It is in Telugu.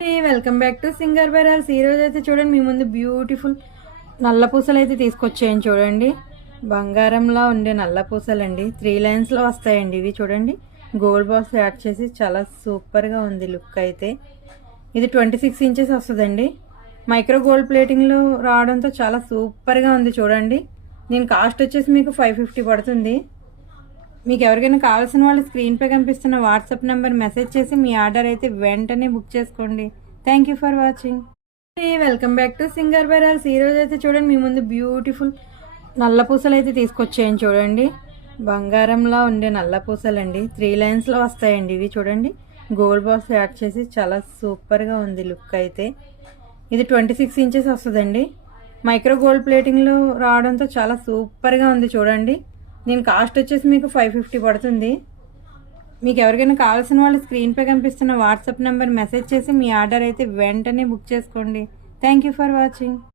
Welcome back to singer barrels. ఈ రోజు అయితే చూడండి మీ ముందు బ్యూటిఫుల్ నల్ల పూసలు అయితే తీసుకొచ్చాయని చూడండి. బంగారంలా ఉండే నల్ల పూసలు అండి. 3 లైన్స్లో వస్తాయండి ఇవి. చూడండి గోల్డ్ బాల్స్ యాడ్ చేసి చాలా సూపర్గా ఉంది లుక్ అయితే. ఇది 26 ఇంచెస్ వస్తుందండి. మైక్రో గోల్డ్ ప్లేటింగ్లో రావడంతో చాలా సూపర్గా ఉంది చూడండి. దీని కాస్ట్ వచ్చేసి మీకు 550 పడుతుంది. మీకు ఎవరికైనా కావాల్సిన వాళ్ళు స్క్రీన్పై కనిపిస్తున్న వాట్సాప్ నెంబర్ మెసేజ్ చేసి మీ ఆర్డర్ అయితే వెంటనే బుక్ చేసుకోండి. Thank you for watching. Welcome back to singer barrels. ఈ రోజు అయితే చూడండి మీ ముందు బ్యూటిఫుల్ నల్ల పూసలు అయితే తీసుకొచ్చాయని చూడండి. బంగారంలా ఉండే నల్ల పూసలు అండి. 3 లైన్స్లో వస్తాయండి ఇవి. చూడండి గోల్డ్ బాల్స్ యాడ్ చేసి చాలా సూపర్గా ఉంది లుక్ అయితే. ఇది 26 ఇంచెస్ వస్తుందండి. మైక్రో గోల్డ్ ప్లేటింగ్లో రావడంతో చాలా సూపర్గా ఉంది చూడండి. దీని కాస్ట్ వచ్చేసి మీకు 550 పడుతుంది. మీకు ఎవరికైనా కావాల్సిన వాళ్ళు స్క్రీన్పై కనిపిస్తున్న వాట్సాప్ నెంబర్ మెసేజ్ చేసి మీ ఆర్డర్ అయితే వెంటనే బుక్ చేసుకోండి. Thank you for watching.